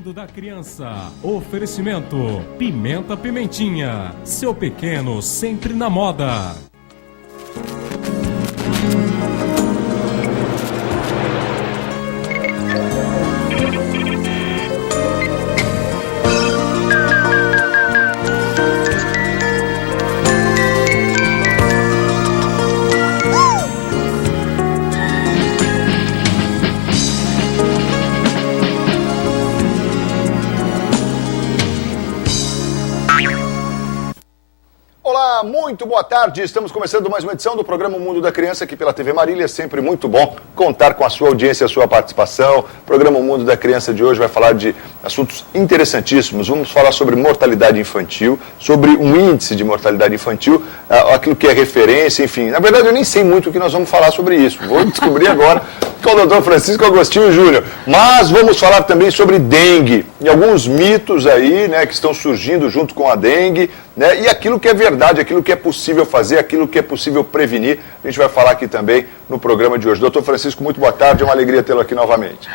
Mundo da Criança. Oferecimento Pimenta Pimentinha. Seu pequeno sempre na moda. Muito boa tarde, estamos começando mais uma edição do programa Mundo da Criança aqui pela TV Marília. É sempre muito bom contar com a sua audiência e a sua participação. O programa Mundo da Criança de hoje vai falar de assuntos interessantíssimos. Vamos falar sobre mortalidade infantil, sobre um índice de mortalidade infantil, aquilo que é referência, enfim. Na verdade, eu nem sei muito o que nós vamos falar sobre isso. Vou descobrir agora com o Dr. Francisco Agostinho Júnior. Mas vamos falar também sobre dengue e alguns mitos aí, né, que estão surgindo junto com a dengue, né, e aquilo que é verdade, aquilo que é possível fazer, aquilo que é possível prevenir. A gente vai falar aqui também no programa de hoje. Doutor Francisco, muito boa tarde, é uma alegria tê-lo aqui novamente.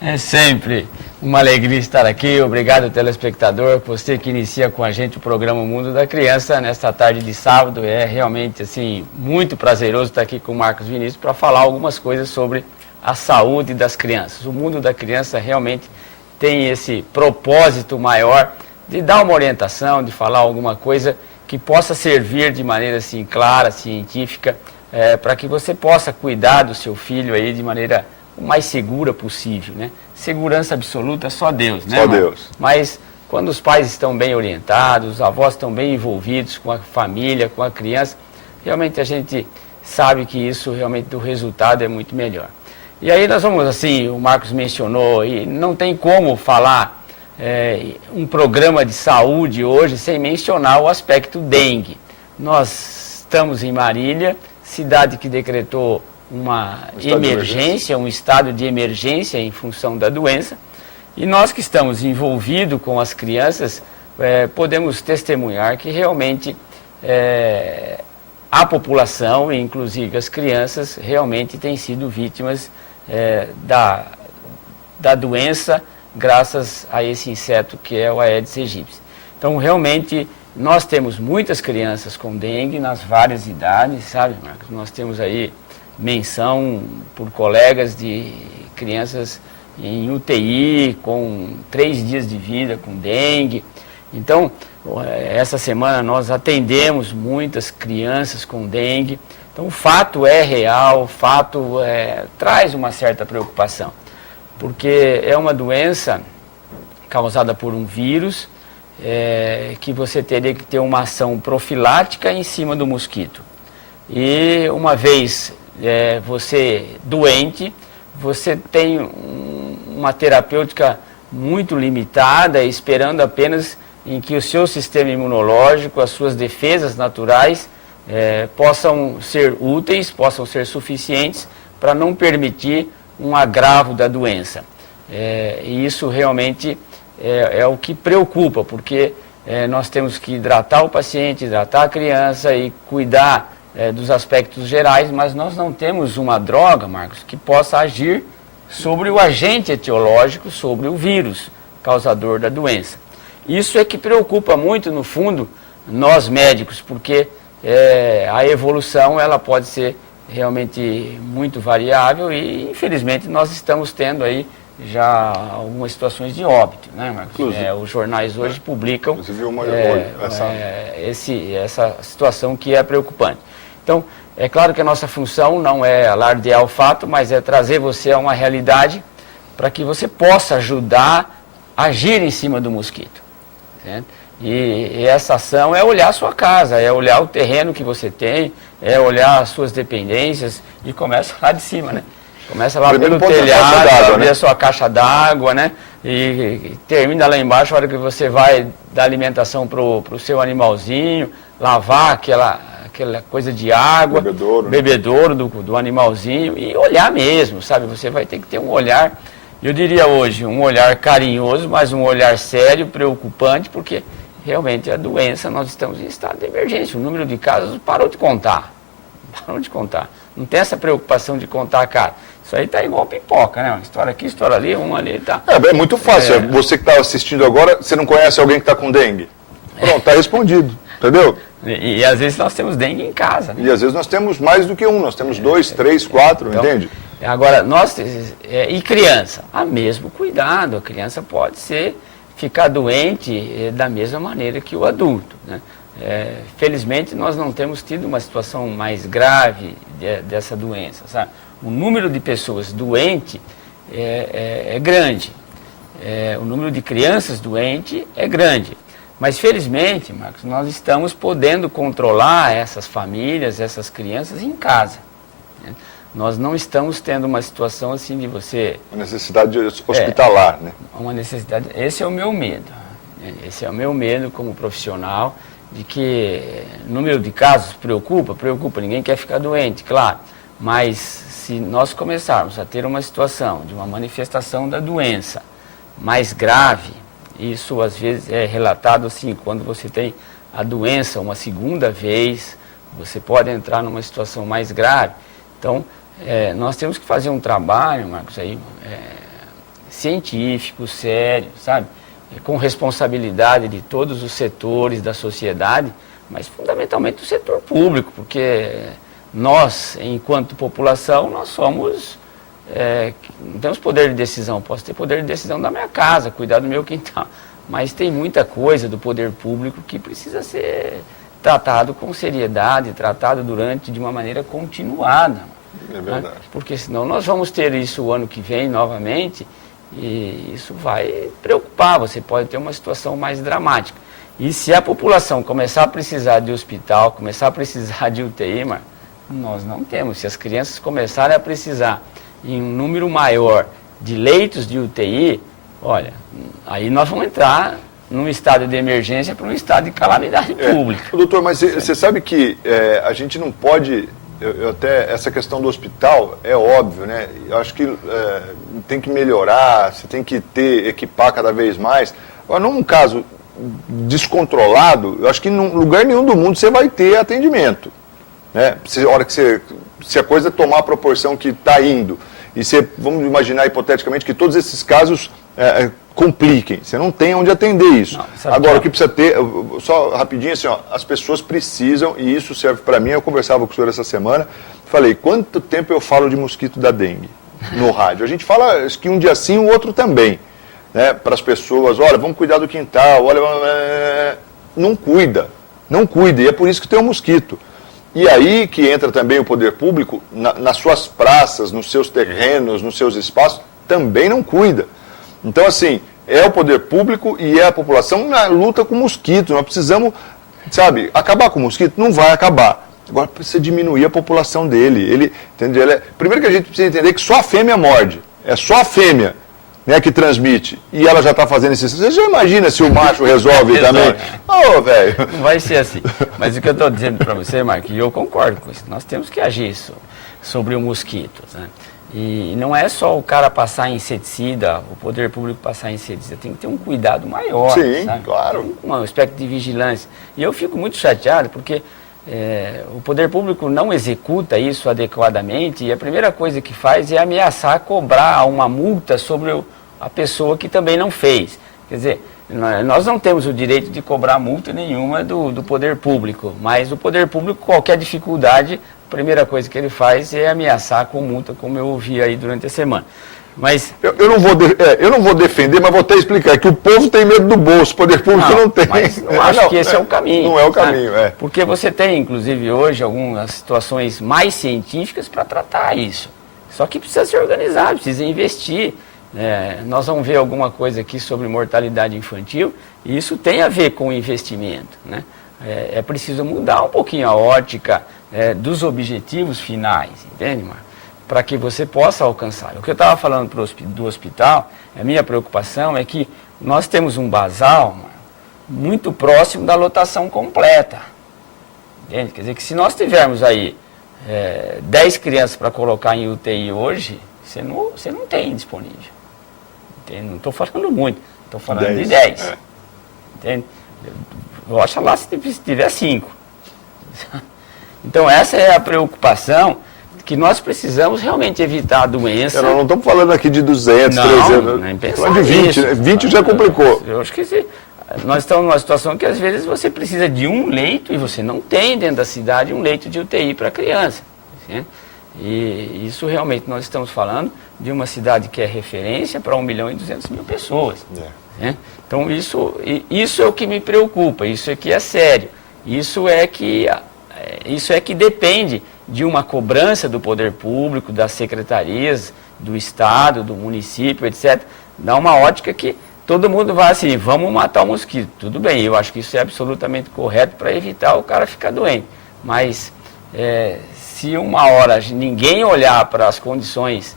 É sempre uma alegria estar aqui. Obrigado, telespectador, você que inicia com a gente o programa Mundo da Criança nesta tarde de sábado. É realmente assim muito prazeroso estar aqui com o Marcos Vinícius para falar algumas coisas sobre a saúde das crianças. O Mundo da Criança realmente tem esse propósito maior de dar uma orientação, de falar alguma coisa que possa servir de maneira assim clara, científica, para que você possa cuidar do seu filho aí de maneira o mais segura possível, né? Segurança absoluta só Deus, né? Só Deus. Mas quando os pais estão bem orientados, os avós estão bem envolvidos com a família, com a criança, realmente a gente sabe que isso realmente o resultado é muito melhor. E aí nós vamos, assim, o Marcos mencionou, e não tem como falar um programa de saúde hoje sem mencionar o aspecto dengue. Nós estamos em Marília, cidade que decretou uma emergência, um estado de emergência em função da doença, e nós que estamos envolvidos com as crianças, podemos testemunhar que realmente a população, inclusive as crianças, realmente têm sido vítimas da doença, graças a esse inseto que é o Aedes aegypti. Então, realmente, nós temos muitas crianças com dengue nas várias idades, sabe, Marcos? Nós temos aí menção por colegas de crianças em UTI com 3 dias de vida com dengue. Então, essa semana nós atendemos muitas crianças com dengue. Então, o fato é real, o fato traz uma certa preocupação, porque é uma doença causada por um vírus que você teria que ter uma ação profilática em cima do mosquito. E uma vez você doente, você tem uma terapêutica muito limitada, esperando apenas em que o seu sistema imunológico, as suas defesas naturais possam ser úteis, possam ser suficientes para não permitir um agravo da doença. E isso realmente é o que preocupa, porque nós temos que hidratar o paciente, hidratar a criança e cuidar dos aspectos gerais, mas nós não temos uma droga, Marcos, que possa agir sobre o agente etiológico, sobre o vírus causador da doença. Isso é que preocupa muito, no fundo, nós médicos, porque a evolução ela pode ser realmente muito variável e, infelizmente, nós estamos tendo aí já algumas situações de óbito, né, Marcos? Os jornais hoje publicam essa situação que é preocupante. Então, é claro que a nossa função não é alardear o fato, mas é trazer você a uma realidade para que você possa ajudar a agir em cima do mosquito. Certo? E essa ação é olhar a sua casa, é olhar o terreno que você tem, é olhar as suas dependências e começa lá de cima, né? Começa lá pelo telhado, abrir a sua caixa d'água, né? E termina lá embaixo, a hora que você vai dar alimentação para o seu animalzinho, lavar aquela coisa de água, bebedouro do animalzinho e olhar mesmo, sabe? Você vai ter que ter um olhar, eu diria hoje, um olhar carinhoso, mas um olhar sério, preocupante, porque realmente a doença, nós estamos em estado de emergência, o número de casos parou de contar. Param de contar. Não tem essa preocupação de contar a cara. Isso aí tá igual pipoca, né? Uma história aqui, história ali, uma ali e tá. É muito fácil. Você que está assistindo agora, você não conhece alguém que está com dengue? Pronto, está respondido. Entendeu? E às vezes nós temos dengue em casa. Né? E às vezes nós temos mais do que um. Nós temos 2, 3, 4, então, entende? Agora, e criança? Mesmo cuidado. A criança pode ficar doente da mesma maneira que o adulto, né? Felizmente, nós não temos tido uma situação mais grave dessa doença, sabe? O número de pessoas doentes é grande, o número de crianças doentes é grande. Mas, felizmente, Marcos, nós estamos podendo controlar essas famílias, essas crianças em casa, né? Nós não estamos tendo uma situação assim de você... Uma necessidade hospitalar, né? Uma necessidade... Esse é o meu medo. Esse é o meu medo como profissional, de que número de casos preocupa, ninguém quer ficar doente, claro. Mas se nós começarmos a ter uma situação de uma manifestação da doença mais grave, isso às vezes é relatado assim, quando você tem a doença uma segunda vez, você pode entrar numa situação mais grave. Então, nós temos que fazer um trabalho, Marcos, aí, científico, sério, sabe? Com responsabilidade de todos os setores da sociedade, mas fundamentalmente do setor público, porque nós, enquanto população, nós somos, não temos poder de decisão. Posso ter poder de decisão da minha casa, cuidar do meu quintal, mas tem muita coisa do poder público que precisa ser tratado com seriedade, tratado de uma maneira continuada. É verdade. Né? Porque senão nós vamos ter isso o ano que vem novamente, e isso vai preocupar, você pode ter uma situação mais dramática. E se a população começar a precisar de hospital, começar a precisar de UTI, nós não temos. Se as crianças começarem a precisar em um número maior de leitos de UTI, olha, aí nós vamos entrar num estado de emergência para um estado de calamidade pública. Doutor, mas você sabe que a gente não pode... até essa questão do hospital é óbvio, né? Eu acho que tem que melhorar, você tem que equipar cada vez mais. Agora, num caso descontrolado, eu acho que em lugar nenhum do mundo você vai ter atendimento, né? Se a coisa tomar a proporção que está indo, e vamos imaginar hipoteticamente que todos esses casos compliquem, você não tem onde atender isso. Não, agora, o que precisa ter, só rapidinho assim, as pessoas precisam, e isso serve para mim, eu conversava com o senhor essa semana, falei, quanto tempo eu falo de mosquito da dengue no rádio? A gente fala que um dia sim, o outro também, né, para as pessoas, olha, vamos cuidar do quintal, olha, não cuida, e é por isso que tem o mosquito. E aí que entra também o poder público, nas suas praças, nos seus terrenos, nos seus espaços, também não cuida. Então, assim, é o poder público e é a população na luta com o mosquito. Nós precisamos, sabe, acabar com o mosquito? Não vai acabar. Agora precisa diminuir a população dele. Entendeu? Primeiro que a gente precisa entender que só a fêmea morde. É só a fêmea, né, que transmite. E ela já está fazendo isso. Você já imagina se o macho resolve também? Ô, velho. Não vai ser assim. Mas o que eu estou dizendo para você, Marco, e eu concordo com isso. Nós temos que agir sobre o mosquito, né? E não é só o cara passar inseticida, o poder público passar inseticida, tem que ter um cuidado maior. Sim, sabe? Claro. Um aspecto de vigilância. E eu fico muito chateado porque o poder público não executa isso adequadamente e a primeira coisa que faz é ameaçar cobrar uma multa sobre a pessoa que também não fez. Quer dizer, nós não temos o direito de cobrar multa nenhuma do poder público, mas o poder público, qualquer dificuldade, a primeira coisa que ele faz é ameaçar com multa, como eu ouvi aí durante a semana. Mas eu não vou defender, mas vou até explicar que o povo tem medo do bolso, o poder público não tem. Mas não acho que esse é o caminho. Não é o caminho, Porque você tem, inclusive, hoje, algumas situações mais científicas para tratar isso. Só que precisa se organizar, precisa investir. Nós vamos ver alguma coisa aqui sobre mortalidade infantil, e isso tem a ver com o investimento, né? É preciso mudar um pouquinho a ótica dos objetivos finais, entende, Marco? Para que você possa alcançar. O que eu estava falando do hospital, a minha preocupação é que nós temos um basal, Marco, muito próximo da lotação completa, entende? Quer dizer que se nós tivermos aí 10 crianças para colocar em UTI hoje, você não tem disponível. Entende? Não estou falando muito, estou falando de 10. Entende? Rocha lá se tiver 5. Então essa é a preocupação, que nós precisamos realmente evitar a doença. Nós não estamos falando aqui de 200, não, 300, nem pensar falando de 20, nisso. né? 20 já complicou. Eu acho que nós estamos numa situação que às vezes você precisa de um leito e você não tem dentro da cidade um leito de UTI para criança. Né? E isso realmente nós estamos falando de uma cidade que é referência para 1.200.000 pessoas. Né? Então isso é o que me preocupa, isso é que é sério, isso é que depende de uma cobrança do poder público, das secretarias, do Estado, do município, etc. Dá uma ótica que todo mundo vai assim, vamos matar o mosquito. Tudo bem, eu acho que isso é absolutamente correto para evitar o cara ficar doente. Mas se uma hora ninguém olhar para as condições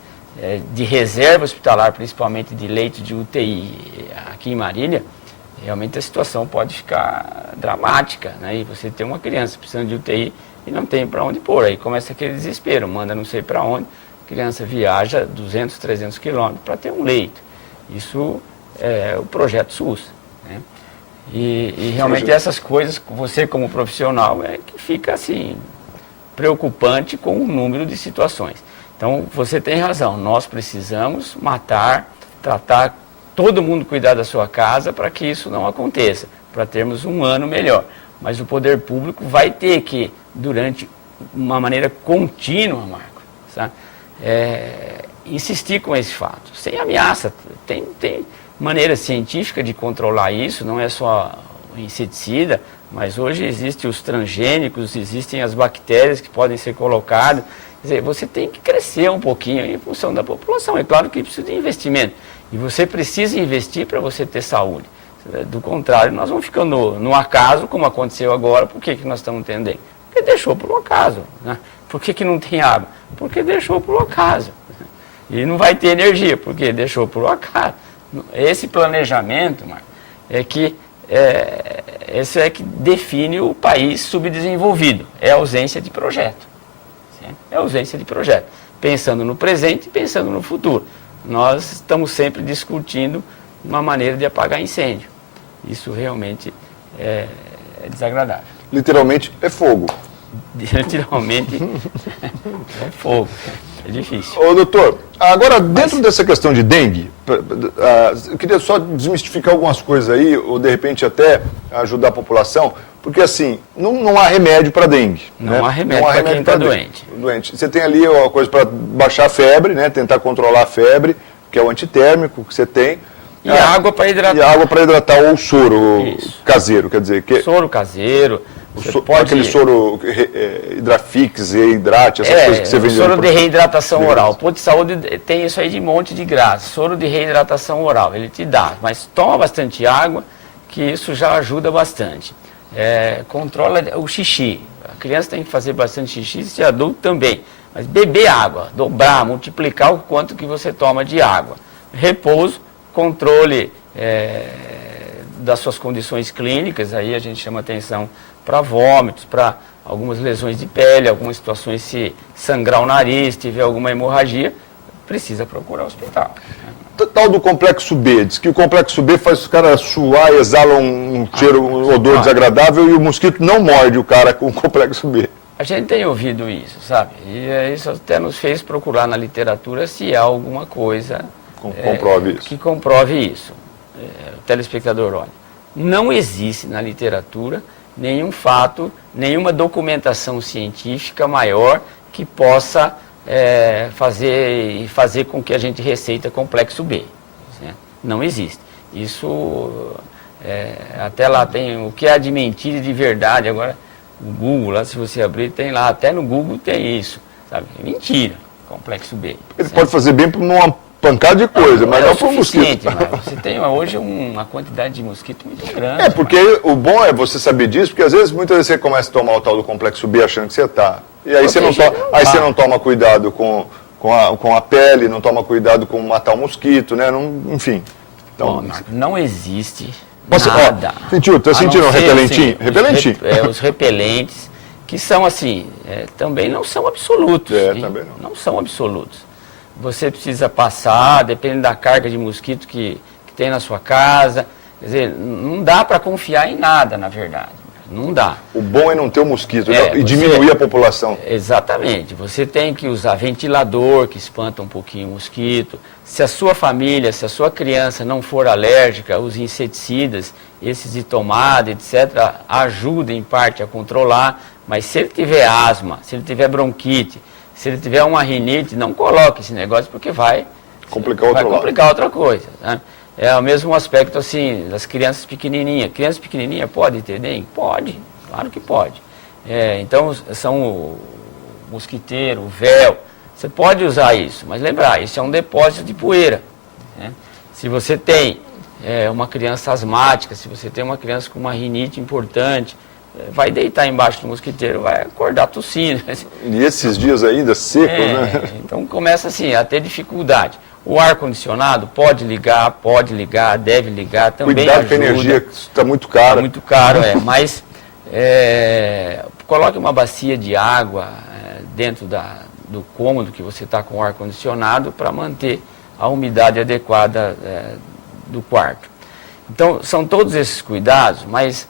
de reserva hospitalar, principalmente de leito de UTI aqui em Marília, realmente a situação pode ficar dramática, né? E você tem uma criança precisando de UTI e não tem para onde pôr, aí começa aquele desespero, manda não sei para onde, a criança viaja 200, 300 quilômetros para ter um leito. Isso é o projeto SUS, né? E realmente essas coisas, você como profissional, que fica assim, preocupante com o número de situações. Então, você tem razão, nós precisamos tratar, todo mundo cuidar da sua casa para que isso não aconteça, para termos um ano melhor. Mas o poder público vai ter que, durante uma maneira contínua, Marco, sabe? Insistir com esse fato, sem ameaça. Tem maneira científica de controlar isso, não é só o inseticida, mas hoje existem os transgênicos, existem as bactérias que podem ser colocadas. Quer dizer, você tem que crescer um pouquinho em função da população. É claro que precisa de investimento. E você precisa investir para você ter saúde. Do contrário, nós vamos ficando no acaso, como aconteceu agora. Por que nós estamos tendo dengue? Porque deixou por um acaso. Né? Por que não tem água? Porque deixou por um acaso. E não vai ter energia, porque deixou por um acaso. Esse planejamento, Marco, esse é que define o país subdesenvolvido. É a ausência de projeto. É a ausência de projeto. Pensando no presente e pensando no futuro. Nós estamos sempre discutindo uma maneira de apagar incêndio. Isso realmente é desagradável. Literalmente é fogo. Literalmente é fogo. É difícil. Ô, doutor, agora dentro dessa questão de dengue, eu queria só desmistificar algumas coisas aí, ou de repente até ajudar a população, porque assim, não há remédio para dengue. Não há remédio para quem está doente. Você tem ali uma coisa para baixar a febre, né, tentar controlar a febre, que é o antitérmico que você tem. E água para hidratar. E água para hidratar, ou soro caseiro, quer dizer. Soro caseiro. Aquele soro Hidrafix, Reidrate, essas coisas que você vende. Soro de reidratação oral. O posto de saúde tem isso aí de monte de graça. Soro de reidratação oral, ele te dá. Mas toma bastante água, que isso já ajuda bastante. Controla o xixi. A criança tem que fazer bastante xixi, e adulto também. Mas beber água, dobrar, multiplicar o quanto que você toma de água. Repouso, controle das suas condições clínicas, aí a gente chama atenção para vômitos, para algumas lesões de pele, algumas situações, se sangrar o nariz, tiver alguma hemorragia, precisa procurar o hospital. Tal do complexo B, diz que o complexo B faz os caras suar, exala um cheiro, um odor desagradável e o mosquito não morde o cara com o complexo B. A gente tem ouvido isso, sabe? E isso até nos fez procurar na literatura se há alguma coisa que comprove isso. O telespectador, olha, não existe na literatura nenhum fato, nenhuma documentação científica maior que possa fazer com que a gente receita complexo B. Certo? Não existe. Isso, até lá tem o que há de mentira e de verdade. Agora, o Google, lá, se você abrir, tem lá, até no Google tem isso. Sabe? Mentira, complexo B. Ele pode fazer bem para uma pancada de coisa, mas não para o mosquito. Mas você tem hoje uma quantidade de mosquito muito grande. Porque o bom é você saber disso, porque às vezes, muitas vezes você começa a tomar o tal do complexo B achando que você está. E aí você não toma cuidado com a pele, não toma cuidado com matar o mosquito, né? Enfim. Então, bom, não existe nada. Está sentindo um repelentinho? Repelentinho. Os repelentes, que são assim, também não são absolutos. Também não. Não são absolutos. Você precisa passar, dependendo da carga de mosquito que tem na sua casa. Quer dizer, não dá para confiar em nada, na verdade. Não dá. O bom é não ter o mosquito e diminuir a população. Exatamente. Você tem que usar ventilador, que espanta um pouquinho o mosquito. Se a sua família, se a sua criança não for alérgica, os inseticidas, esses de tomada, etc., ajudam em parte a controlar. Mas se ele tiver asma, se ele tiver bronquite, se ele tiver uma rinite, não coloque esse negócio, porque vai complicar outra coisa. Né? É o mesmo aspecto assim das crianças pequenininhas. Criança pequenininha pode ter dengue? Pode, claro que pode. Então são o mosquiteiro, o véu. Você pode usar isso, mas lembrar, isso é um depósito de poeira. Né? Se você tem uma criança asmática, se você tem uma criança com uma rinite importante, vai deitar embaixo do mosquiteiro, vai acordar tossindo. E esses dias ainda secos, né? Então começa assim a ter dificuldade. O ar-condicionado pode ligar, deve ligar, também Cuidado ajuda. com a energia, que está muito caro. Está muito caro, mas coloque uma bacia de água dentro do cômodo que você está com o ar-condicionado para manter a umidade adequada do quarto. Então, são todos esses cuidados, mas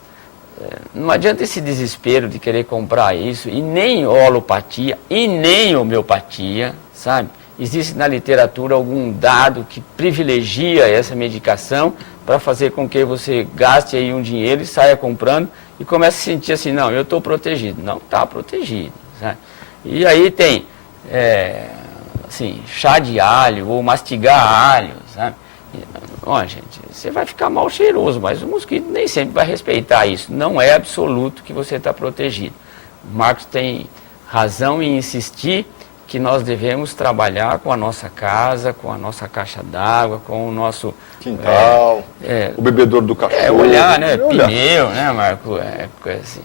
não adianta esse desespero de querer comprar isso, e nem holopatia, e nem homeopatia, sabe? Existe na literatura algum dado que privilegia essa medicação para fazer com que você gaste aí um dinheiro e saia comprando e comece a sentir assim, não, eu estou protegido. Não está protegido, sabe? E aí tem, assim, chá de alho ou mastigar alho, sabe? Ó, gente, você vai ficar mal cheiroso, mas o mosquito nem sempre vai respeitar isso. Não é absoluto que você está protegido. O Marcos tem razão em insistir que nós devemos trabalhar com a nossa casa, com a nossa caixa d'água, com o nosso quintal, o bebedouro do cachorro. Olhar, né? Pneu, né, Marco? Assim,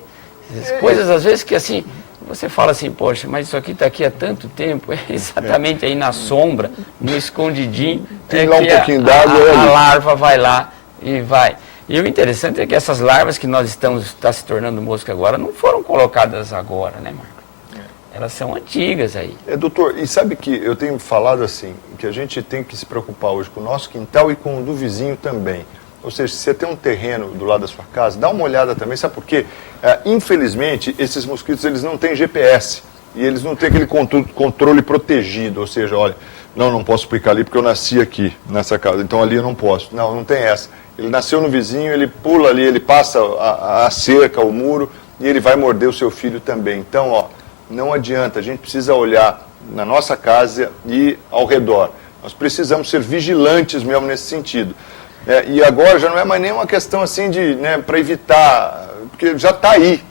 coisas às vezes que assim, você fala assim, poxa, mas isso aqui está aqui há tanto tempo, exatamente aí na sombra, no escondidinho, tem lá um pouquinho d'água, a larva vai lá e vai. E o interessante é que essas larvas que nós está se tornando mosca agora, não foram colocadas agora, né, Marco? Elas são antigas aí. Doutor, e sabe que eu tenho falado assim, que a gente tem que se preocupar hoje com o nosso quintal e com o do vizinho também. Ou seja, se você tem um terreno do lado da sua casa, dá uma olhada também, sabe por quê? Infelizmente, esses mosquitos, eles não têm GPS e eles não têm aquele controle protegido, ou seja, olha, não posso picar ali porque eu nasci aqui, nessa casa, então ali eu não posso. Não tem essa. Ele nasceu no vizinho, ele pula ali, ele passa a cerca, o muro, e ele vai morder o seu filho também. Então, ó, não adianta, a gente precisa olhar na nossa casa e ao redor. Nós precisamos ser vigilantes mesmo nesse sentido. E agora já não é mais nem uma questão assim de, para evitar, porque já está aí,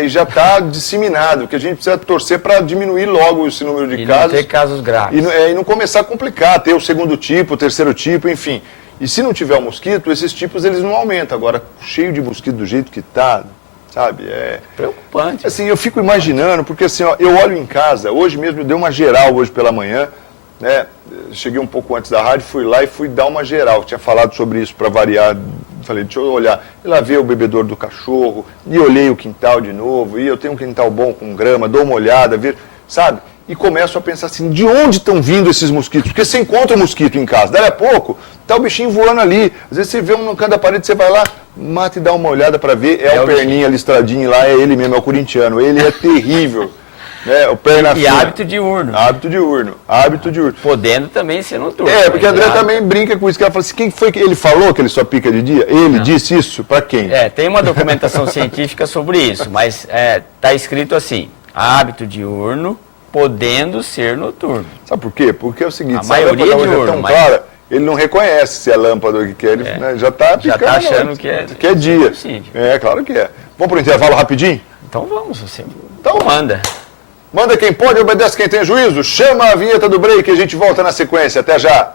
e já está disseminado, que a gente precisa torcer para diminuir logo esse número de casos. Não ter casos graves. E não começar a complicar, ter o segundo tipo, o terceiro tipo, enfim. E se não tiver o mosquito, esses tipos eles não aumentam. Agora, cheio de mosquito do jeito que está, sabe? É preocupante. Assim, eu fico imaginando, porque assim, ó, eu olho em casa, hoje mesmo eu dei uma geral hoje pela manhã, cheguei um pouco antes da rádio, fui lá e fui dar uma geral. Eu tinha falado sobre isso para variar. Falei, deixa eu olhar. E lá vi o bebedouro do cachorro, e olhei o quintal de novo, e eu tenho um quintal bom com grama, dou uma olhada, sabe? E começo a pensar assim, de onde estão vindo esses mosquitos? Porque você encontra um mosquito em casa, daí a pouco, tá o bichinho voando ali. Às vezes você vê um no canto da parede, você vai lá, mata e dá uma olhada para ver, é o perninha listradinho lá, é ele mesmo, é o corintiano. Ele é terrível. O perna e fina. hábito diurno. Hábito diurno. Podendo também ser noturno. Porque a André também brinca com isso, que ela fala assim, quem foi que ele falou que ele só pica de dia? Ele disse isso? Para quem? Tem uma documentação científica sobre isso, mas está escrito assim, hábito diurno, podendo ser noturno. Sabe por quê? Porque é o seguinte, a maioria lâmpada hoje é tão clara, ele não reconhece se é lâmpada ou o que é, ele já está picando. Já está achando que é dia. Claro que é. Vamos para o intervalo rapidinho? Então vamos, você manda. Manda quem pode, obedece quem tem juízo. Chama a vinheta do break e a gente volta na sequência. Até já.